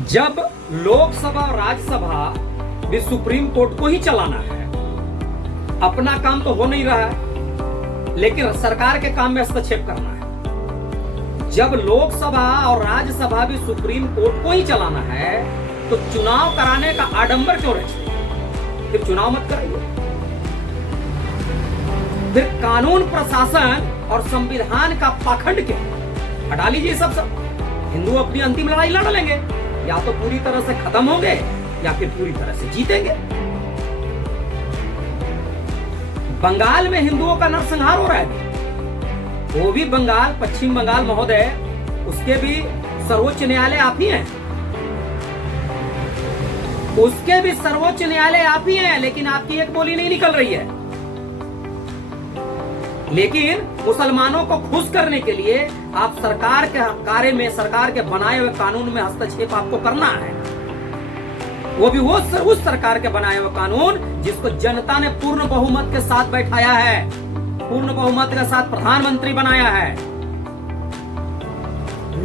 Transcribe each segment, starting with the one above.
जब लोकसभा और राज्यसभा भी सुप्रीम कोर्ट को ही चलाना है, अपना काम तो हो नहीं रहा है, लेकिन सरकार के काम में हस्तक्षेप करना है। जब लोकसभा और राज्यसभा भी सुप्रीम कोर्ट को ही चलाना है, तो चुनाव कराने का आडंबर क्यों रचे? फिर चुनाव मत कराइए। फिर कानून प्रशासन और संविधान का पाखंड क्यों? हटा लीजिए सब। हिंदू अपनी अंतिम लड़ाई लड़ लेंगे, या तो पूरी तरह से खत्म होंगे या फिर पूरी तरह से जीतेंगे। बंगाल में हिंदुओं का नरसंहार हो रहा है, वो भी बंगाल, पश्चिम बंगाल महोदय, उसके भी सर्वोच्च न्यायालय आप ही हैं, उसके भी सर्वोच्च न्यायालय आप ही हैं, लेकिन आपकी एक बोली नहीं निकल रही है। लेकिन मुसलमानों को खुश करने के लिए आप सरकार के कार्य में, सरकार के बनाए हुए कानून में हस्तक्षेप आपको करना है। वो भी उस सरकार के बनाए हुए कानून जिसको जनता ने पूर्ण बहुमत के साथ बैठाया है, पूर्ण बहुमत के साथ प्रधानमंत्री बनाया है।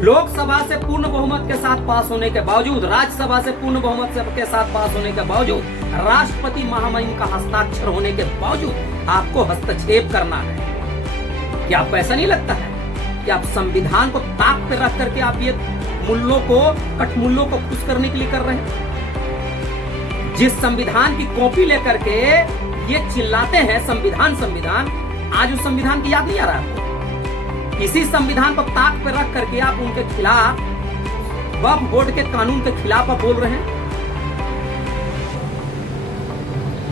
लोकसभा से पूर्ण बहुमत के साथ पास होने के बावजूद, राज्यसभा से पूर्ण बहुमत के साथ पास होने के बावजूद, राष्ट्रपति महामहिम का हस्ताक्षर होने के बावजूद आपको हस्तक्षेप करना है। क्या आपको ऐसा नहीं लगता है कि आप संविधान को ताक पे रख करके आप ये कठमुल्लों को खुश करने के लिए कर रहे हैं? जिस संविधान की कॉपी लेकर के ये चिल्लाते हैं संविधान संविधान, आज उस संविधान की याद नहीं आ रहा आपको? इसी संविधान को ताक पे रख करके आप उनके खिलाफ, वक्फ बोर्ड के कानून के खिलाफ आप बोल रहे हैं।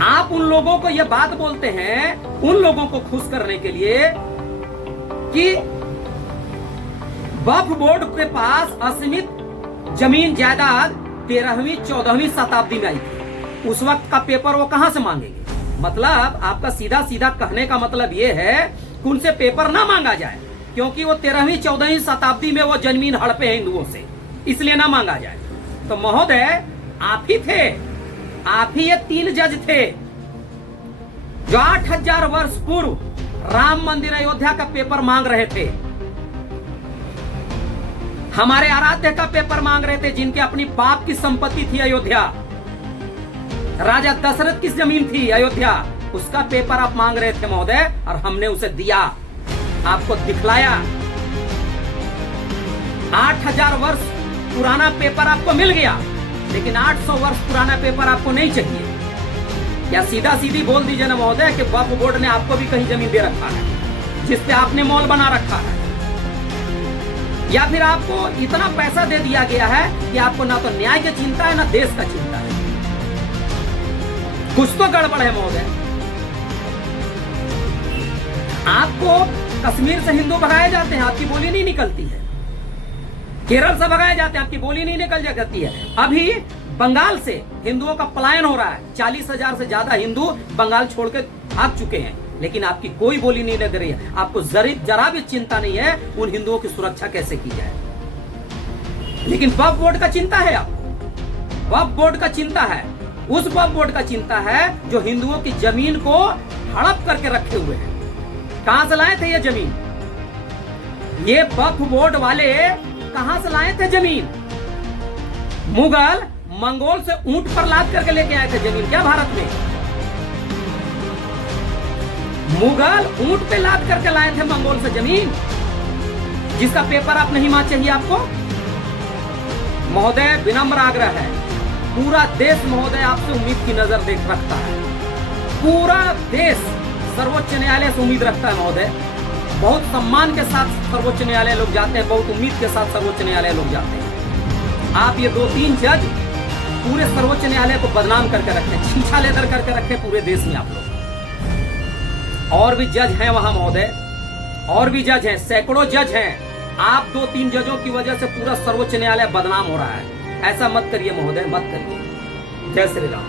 आप उन लोगों को यह बात बोलते हैं, उन लोगों को खुश करने के लिए कि वक्फ बोर्ड के पास असीमित जमीन जायदाद 13वीं 14वीं शताब्दी में आई थी। उस वक्त का पेपर वो कहां से मांगेंगे? मतलब आपका सीधा सीधा कहने का मतलब ये है कि उनसे पेपर ना मांगा जाए, क्योंकि वो 13वीं 14वीं शताब्दी में वो जमीन हड़पे हैं हिंदुओं से, इसलिए ना मांगा जाए। तो महोदय, आप ही थे, आप ही ये 3 जज थे जो 8000 वर्ष पूर्व राम मंदिर अयोध्या का पेपर मांग रहे थे, हमारे आराध्य का पेपर मांग रहे थे, जिनके अपनी बाप की संपत्ति थी अयोध्या, राजा दशरथ की जमीन थी अयोध्या, उसका पेपर आप मांग रहे थे महोदय, और हमने उसे दिया, आपको दिखलाया। 8000 वर्ष पुराना पेपर आपको मिल गया, लेकिन 800 वर्ष पुराना पेपर आपको नहीं चाहिए। या सीधा सीधी बोल दीजिए ना महोदय कि वक्फ बोर्ड ने आपको भी कहीं जमीन दे रखा है जिस पे आपने मॉल बना रखा है, या फिर आपको इतना पैसा दे दिया गया है कि आपको ना तो न्याय की चिंता है ना देश का चिंता है। कुछ तो गड़बड़ है महोदय। आपको कश्मीर से हिंदू भगाए जाते हैं, आपकी बोली नहीं निकलती है। केरल से भगाए जाते हैं, आपकी बोली नहीं निकल जाती है। अभी बंगाल से हिंदुओं का पलायन हो रहा है, 40,000 से ज्यादा हिंदू बंगाल छोड़ के भाग चुके हैं, लेकिन आपकी कोई बोली नहीं लग रही है। आपको जरा भी चिंता नहीं है उन हिंदुओं की सुरक्षा कैसे की जाए। लेकिन वक्फ बोर्ड का चिंता है आपको, वक्फ बोर्ड का चिंता है, उस वक्फ बोर्ड का चिंता है जो हिंदुओं की जमीन को हड़प करके रखे हुए हैं। कहां से लाए थे ये जमीन? ये वक्फ बोर्ड वाले कहां से लाए थे जमीन? मुगल मंगोल से ऊंट पर लाद करके लेके आए थे जमीन क्या भारत में? मुगल ऊंट पे लाद करके लाए थे मंगोल से जमीन, जिसका पेपर आप नहीं मां चाहिए आपको? महोदय, विनम्र आग्रह है, पूरा देश महोदय आपसे उम्मीद की नजर देख रखता है। पूरा देश सर्वोच्च न्यायालय से उम्मीद रखता है महोदय। बहुत सम्मान के साथ सर्वोच्च न्यायालय लोग जाते हैं, बहुत उम्मीद के साथ सर्वोच्च न्यायालय लोग जाते हैं। आप ये 2-3 जज पूरे सर्वोच्च न्यायालय को बदनाम करके रखे, छीछा लेकर करके रखे पूरे देश में आप लोग। और भी जज हैं वहां महोदय, और भी जज हैं, सैकड़ों जज हैं। आप 2-3 जजों की वजह से पूरा सर्वोच्च न्यायालय बदनाम हो रहा है। ऐसा मत करिए महोदय, मत करिए। जय श्री राम।